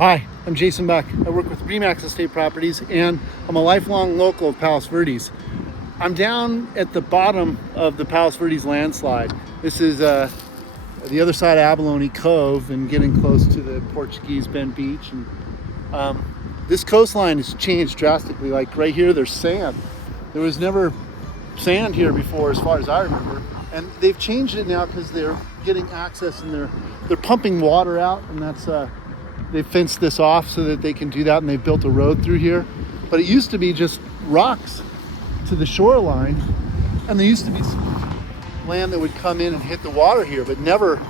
Hi, I'm Jason Beck. I work with Remax Estate Properties and I'm a lifelong local of Palos Verdes. I'm down at the bottom of the Palos Verdes landslide. This is the other side of Abalone Cove and getting close to the Portuguese Bend beach. And this coastline has changed drastically. Like right here, there's sand. There was never sand here before as far as I remember. And they've changed it now because they're getting access and they're pumping water out, and that's they fenced this off so that they can do that, and they've built a road through here. But it used to be just rocks to the shoreline, and there used to be land that would come in and hit the water here, but never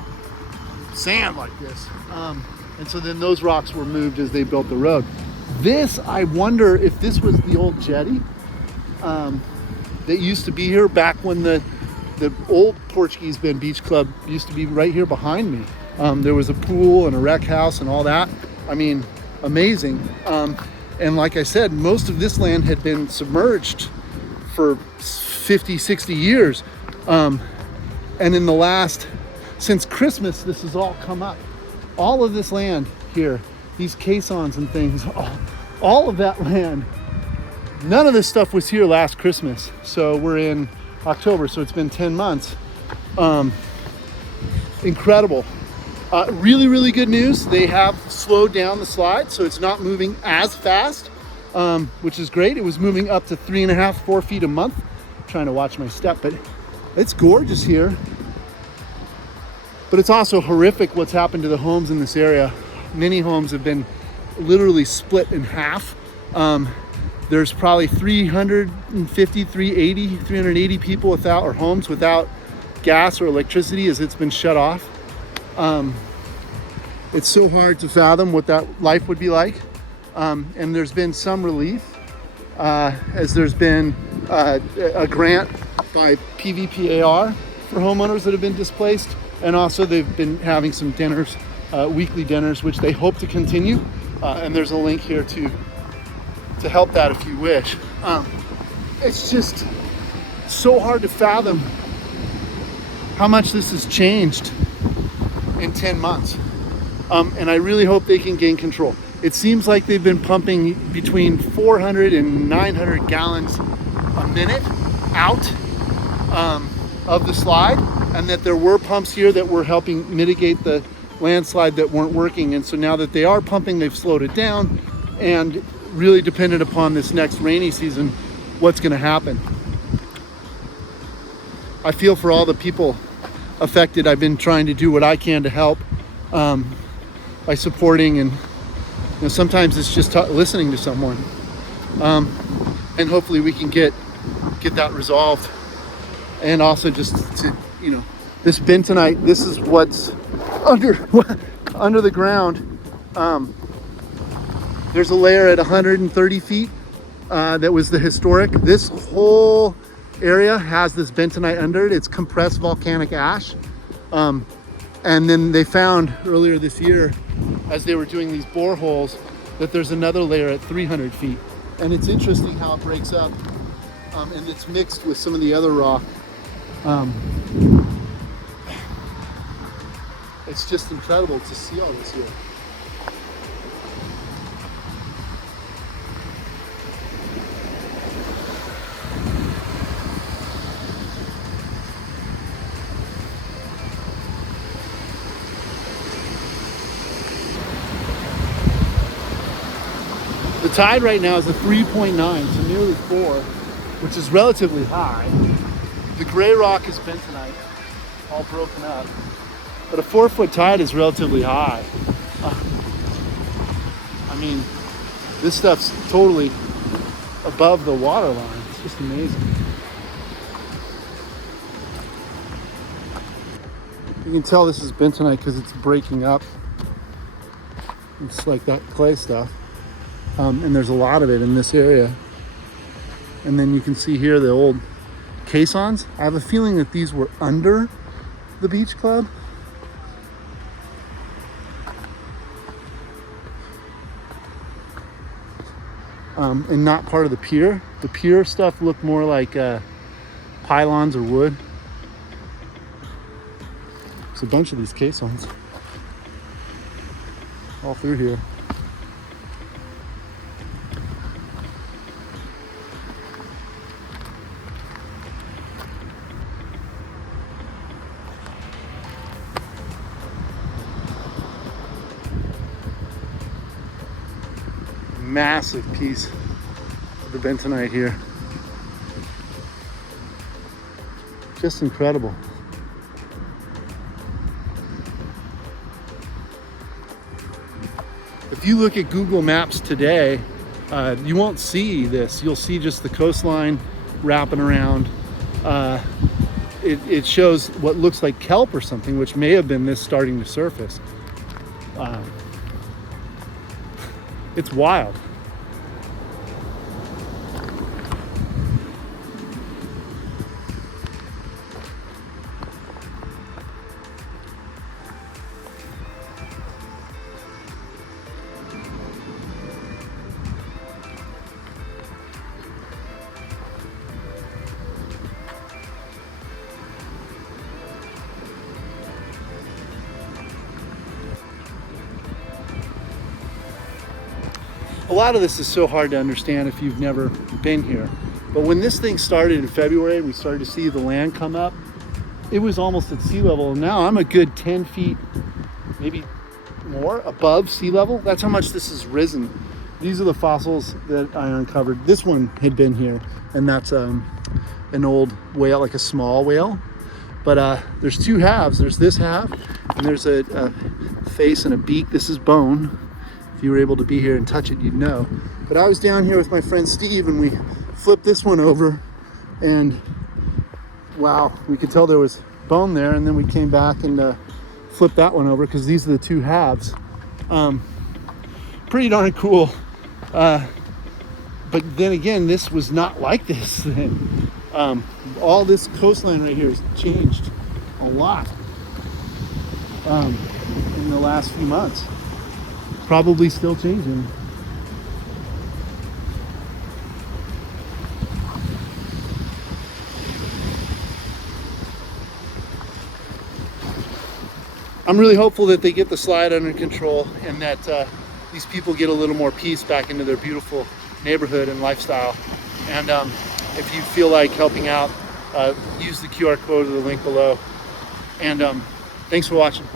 sand like this. And so then those rocks were moved as they built the road. This, I wonder if this was the old jetty that used to be here back when the old Portuguese Bend Beach Club used to be right here behind me. There was a pool and a rec house and all that. I mean, amazing. And like I said, most of this land had been submerged for 50, 60 years. And in the last, since Christmas, this has all come up. All of this land here, these caissons and things, all of that land, none of this stuff was here last Christmas. So we're in October, so it's been 10 months. Incredible. Really, really good news. They have slowed down the slide, so it's not moving as fast, which is great. It was moving up to 3.5, 4 feet a month. I'm trying to watch my step, but it's gorgeous here. But it's also horrific what's happened to the homes in this area. Many homes have been literally split in half. There's probably 350, 380 people without, or homes without gas or electricity as it's been shut off. It's so hard to fathom what that life would be like. And there's been some relief as there's been a grant by PVPAR for homeowners that have been displaced. And also they've been having some dinners, weekly dinners, which they hope to continue. And there's a link here to help that if you wish. It's just so hard to fathom how much this has changed in 10 months. And I really hope they can gain control. It seems like they've been pumping between 400 and 900 gallons a minute out of the slide, and that there were pumps here that were helping mitigate the landslide that weren't working. And so now that they are pumping, they've slowed it down, and really dependent upon this next rainy season, what's gonna happen. I feel for all the people affected. I've been trying to do what I can to help by supporting, and sometimes it's just listening to someone, and hopefully we can get that resolved. And also just to, this bentonite, this is what's under the ground. There's a layer at 130 feet that was the historic. This whole area has this bentonite under it. It's compressed volcanic ash. And then they found earlier this year, as they were doing these boreholes, that there's another layer at 300 feet. And it's interesting how it breaks up, and it's mixed with some of the other rock. It's just incredible to see all this here. The tide right now is a 3.9, so nearly 4, which is relatively high. The gray rock is bentonite, all broken up. But a 4-foot tide is relatively high. I mean, this stuff's totally above the water line. It's just amazing. You can tell this is bentonite because it's breaking up. It's like that clay stuff. And there's a lot of it in this area. And then you can see here the old caissons. I have a feeling that these were under the beach club. And not part of the pier. The pier stuff looked more like pylons or wood. There's a bunch of these caissons all through here. massive piece of the bentonite here. Just incredible. If you look at Google Maps today, you won't see this. You'll see just the coastline wrapping around. It shows what looks like kelp or something, which may have been this starting to surface. It's wild. A lot of this is so hard to understand if you've never been here. But when this thing started in February, we started to see the land come up. It was almost at sea level. And now I'm a good 10 feet, maybe more, above sea level. That's how much this has risen. These are the fossils that I uncovered. This one had been here, and that's an old whale, like a small whale. But there's two halves. There's this half, and there's a face and a beak. This is bone. If you were able to be here and touch it, you'd know. But I was down here with my friend Steve, and we flipped this one over, and wow, we could tell there was bone there. And then we came back and flipped that one over, because these are the two halves. Pretty darn cool. But then again, this was not like this thing. All this coastline right here has changed a lot in the last few months. Probably still changing. I'm really hopeful that they get the slide under control, and that these people get a little more peace back into their beautiful neighborhood and lifestyle. And if you feel like helping out, use the QR code or the link below. And thanks for watching.